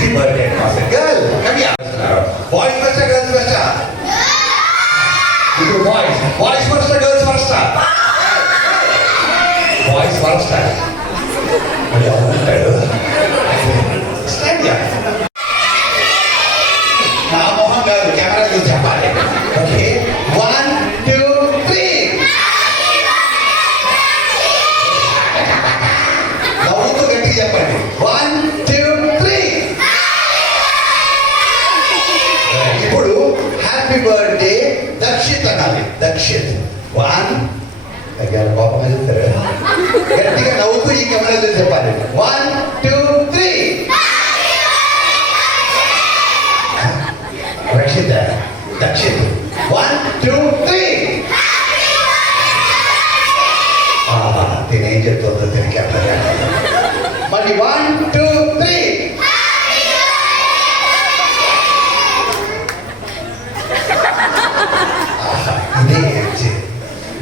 the birthday atmosphere. Girl, come here. Boys first or girls first? You do boys. Boys first or girls first? Boys first. What you want to do? Stand here. Now, Mohan girl, camera is Japali. Okay. 1, 2, 3. Now, you get to Japali. 1, 2, 3. ఇప్పుడు happy birthday Dakshit అనాలి. దక్షిత్ 1 దగ్గర కోపం చెప్తారు. గట్టిగా నవ్వుతూ ఈ కెమెరాలో చెప్పాలి. 1, 2, 3. రక్షిత దక్షిత్ 1, 2, 3. తినేం చెప్తుందో తిని కెమెరా మళ్ళీ 1, 2, 3.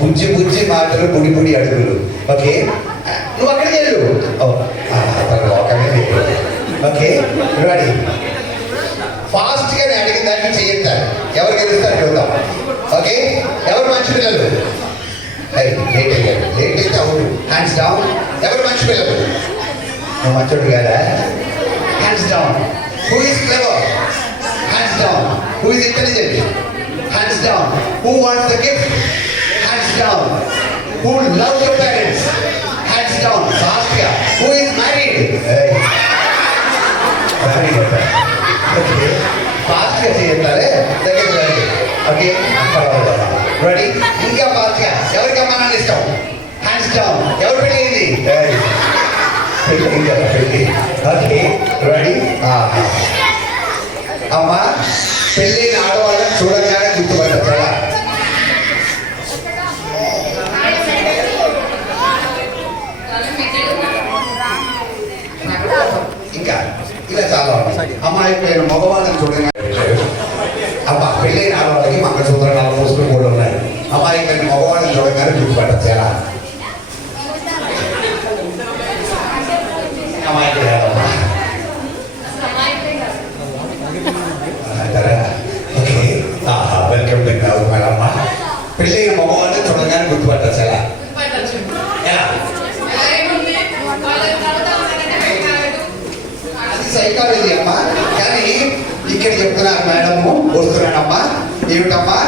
బుజ్జి బుజ్జి మాటలు బుడి బుడి అడుగులు. ఓకే, నువ్వు అక్కడికి వెళ్ళు. Okay, ready. ఫాస్ట్ గా నేను అడిగిన దాన్ని చెయ్యొద్దాను. ఎవరు గెలుస్తారు చూద్దాం. ఓకే, ఎవరు మంచి పిల్లలు? లేట్ అయ్యారు. లేట్ అయితే అవును. Hands down. ఎవరు మంచి పిల్లలు? నువ్వు మంచోడు కదా. Hands down. Who is clever? Hands down. Who is intelligent? Hands down. Who wants the gift? Hands down. Who loves your parents? Hands down. Fast here. Who is married? Hey. Very good. Okay. Fast here cheyalare. Second ready. Okay. Ready? Inga fast here. Evariki ammanani istam? Hands down. Evaru pelli ayindi? Hey. Pelli. Okay. Ready? Amma పెళ్ళైన ఆడవాళ్ళని చూడగానే గుర్తుపట్టారా? ఇంకా ఇలా చాలా అమ్మాయి పేరు మగవాళ్ళని చూడగానే అమ్మా పెళ్ళైన ఆడవాళ్ళకి మంగళసూత్రాలు పోసుకుని కూడా ఉన్నాయి. అమ్మాయి పేరు మగవాళ్ళని చూడగానే గుర్తుపట్టచ్చారా? అమ్మాయి పేరు వెల్కమ్ టు మేడం. పెళ్ళైన మగవాళ్ళని చూడగానే గుర్తుపట్టచ్చు. ఎలా ఎలా? అది సైకాలజీ అమ్మా. కానీ ఇక్కడ చెప్తున్నారు మేడము. వస్తున్నానమ్మా. ఏమిటమ్మా?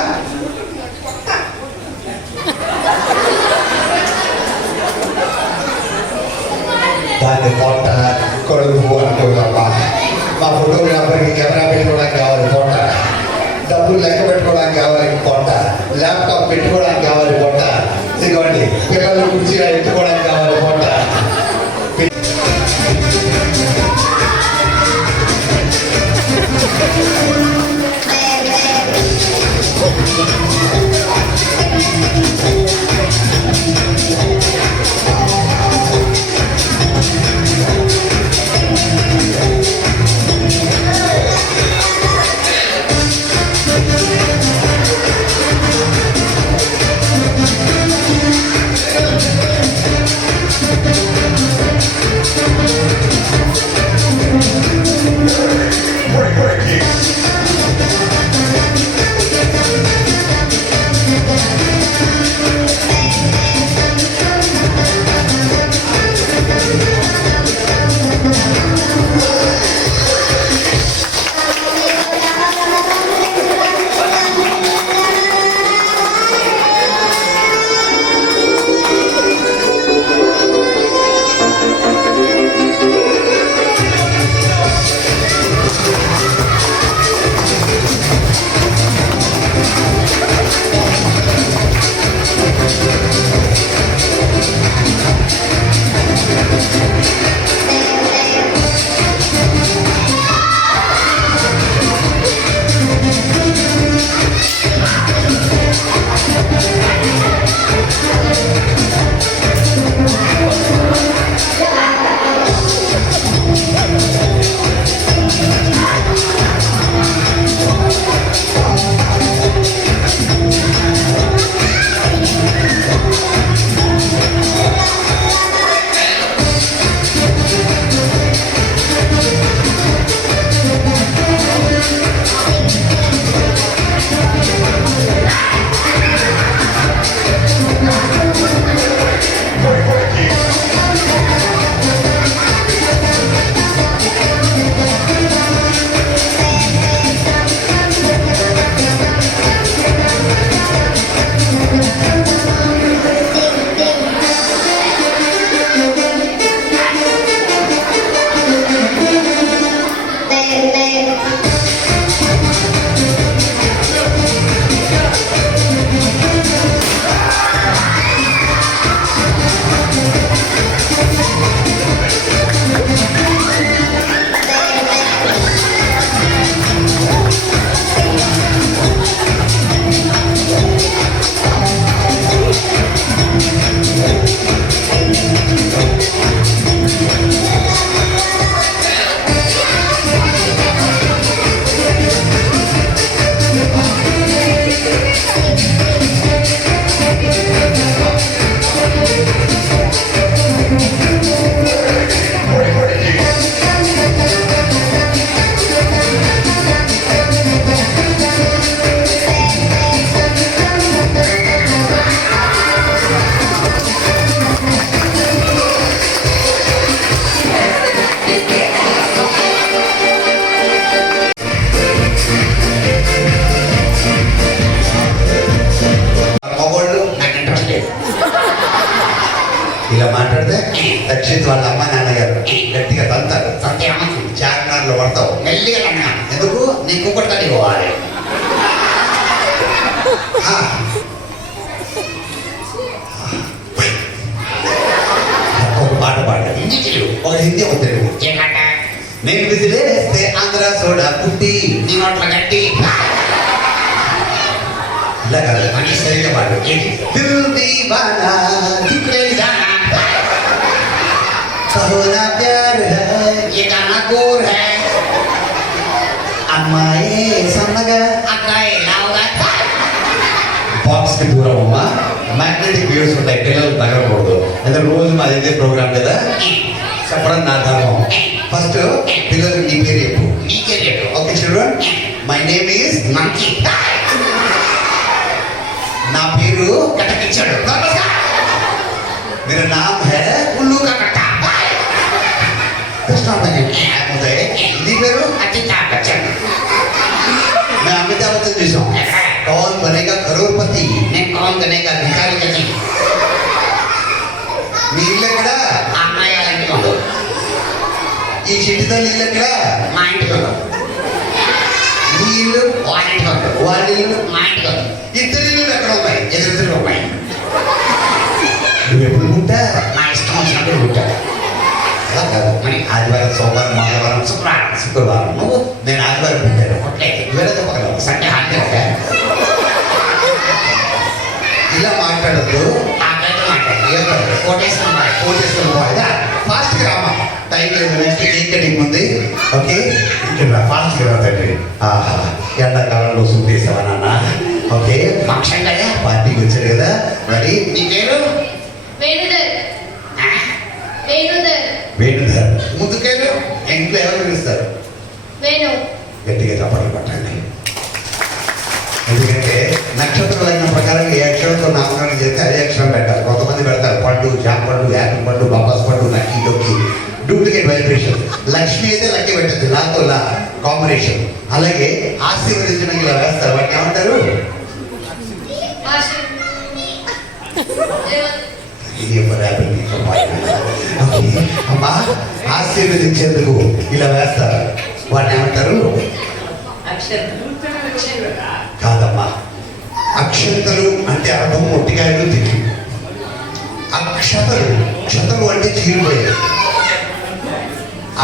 దాన్ని పొట్ట కొడుకు అనుకోదమ్మా. మా ఫోటోగ్రాఫర్కి కెమెరా పెట్టుకోవడానికి కావాలి పొట్ట. డబ్బులు లెక్క పెట్టుకోవడానికి కావాలి పొట్ట. ల్యాప్టాప్ పెట్టుకోవడానికి కావాలి పొట్ట. ఇదిగోండి పిల్లలు కుర్చీగా ఎత్తుకోవడానికి కావాలి పొట్ట. రక్షిత్ వాళ్ళ అమ్మ నాన్నగారు గట్టిగా తంతారు. చార్మినార్లో పడతావు. మెల్లిగా తన్నా. ఎందుకు? నీ కుక్కడు తల్లి పోవాలి. ఆ. ఒక పాట పాడారు. హిందీ తెలుగు. ఒక హిందీ ఒక తెలుగు. ఏ పాట? నేను విజిలేస్తే ఆంధ్ర సోడా పుట్టి. నీ నోట్ల గట్టి. ఇలా కాదు అని సరిగా పాడు. దిల్ దీవానా దిక్కులేని దానా. కహో నా ప్యార్ హై. ये गाना गोर है. అమ్మాయే సన్నగా. అక్కాయ్ లావుగా. బాక్స్ కి దూరం అమ్మా. మ్యాగ్నెటిక్ వ్యూస్ ఉంటాయి, పిల్లలు తగలకూడదు. ఎందుకంటే రోజు మాది ఇదే ప్రోగ్రామ్ కదా, చెప్పడం నా ధర్మం. ఫస్ట్ పిల్లలు నీ పేరు చెప్పు. నీకే లేదు. Okay children, my name is monkey. నా పేరు కట్టకిచ్చాడు. मेरा नाम है ఉల్లు కట్ట. कृष्णा నీ పేరు? అమితాబ్ బచ్చన్. मैं अमिताभ बच्चन చూసాం. कौन बनेगा करोड़पति. నేను కౌన్ కనేగా భికారి కది. మీ ఇల్లు ఎక్కడ? ఆ అమ్మాయి వాళ్ళ ఇంటికి ఉండు. ఈ చిటితల్లి ఇల్లు ఎక్కడ? మా ఇంటికి ఉండు. మీ ఇల్లు? వాళ్ళ ఇంటికి ఉండు. వాళ్ళ ఇల్లు? మా ఇంటికి ఉండు. ఇద్దరు ఇల్లు ఎక్కడ ఉన్నాయి? ఎదురు అమ్మాయి. నువ్వు ఎప్పుడు ఉంటా? నా ఇష్టం వచ్చినప్పుడు ఉంటాడు. అలా కాదు, మరి ఆదివారం సోమవారం మంగళవారం శుక్రవారం నువ్వు, నేను ఆదివారం పెట్టాను. ఇవేళ చెప్పగలవు. సండే హాలిడే ఉంటా. ఇలా మాట్లాడద్దు. ఆ బయట మాట్లాడు. కోటేశ్వరం బాయ్. కోటేశ్వరం బాయ్దా ఫాస్ట్గా రామా. టైం లేదు, నెక్స్ట్ కేక్ కటింగ్ ఉంది. ఓకే, ఇక్కడ ఫాస్ట్గా రా తండ్రి. ఆహా, ఎండాకాలంలో సూట్ వేసావా నాన్న? ఓకే, ఫంక్షన్ కదా. పార్టీకి వచ్చారు కదా. రెడీ? నీ పేరు? వేణుధర్. ఆ? వేణుధర్. వేణుధర్. ముందుకేళ్ళు ఇంట్లో ఎవరు పిలుస్తారు? వేణు. గట్టిగా చప్పట్లు పట్టండి. ఎందుకంటే నక్షత్ర లగ్నం ప్రకారం ఏ అక్షరంతో నామకరణం చేస్తే అదే అక్షరం పెట్టాలి. కొంతమంది పెడతారు పండు, జామ పండు, యాపిల్ పండు, బొప్పాస్ పండు, నక్కి డొక్కి, డూప్లికేట్ వైబ్రేషన్. లక్ష్మి అయితే లక్కి పెట్టద్దు, నాతో లా కాంబినేషన్. అలాగే ఆశీర్వదించడానికి ఇలా వేస్తారు, వాటిని ఏమంటారు? ఆశీర్. ఇది ఎవరు యాపిల్ మీకు ఓకే. అమ్మా, ఆశీర్వదించేందుకు ఇలా వేస్తారు, వాటిని ఏమంటారు? కాదమ్మా, అక్షంతలు అంటే అర్థం మొట్టికాయలు తిరిగి. అక్షతలు, క్షతలు అంటే చీలిపోయాయి.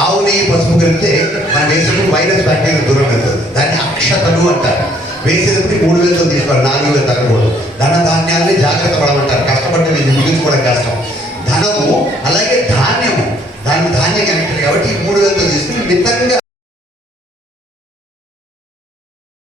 ఆవు నెయ్యి పసుపు కలిపితే మనం వేసినప్పుడు వైరస్ బ్యాక్టీరియా దూరం వెళ్తుంది, దాన్ని అక్షతలు అంటారు. వేసేటప్పుడు 3 వేలతో తీసుకోవాలి, 4 వేలు తగ్గకూడదు. ధన ధాన్యాన్ని జాగ్రత్త పడమంటారు, కష్టపడి ఇది ముగించుకోవడం కష్టం. ధనము అలాగే ధాన్యము, దాని ధాన్యం కనెక్టెడ్ కాబట్టి 3 వేలతో తీసుకుని మితంగా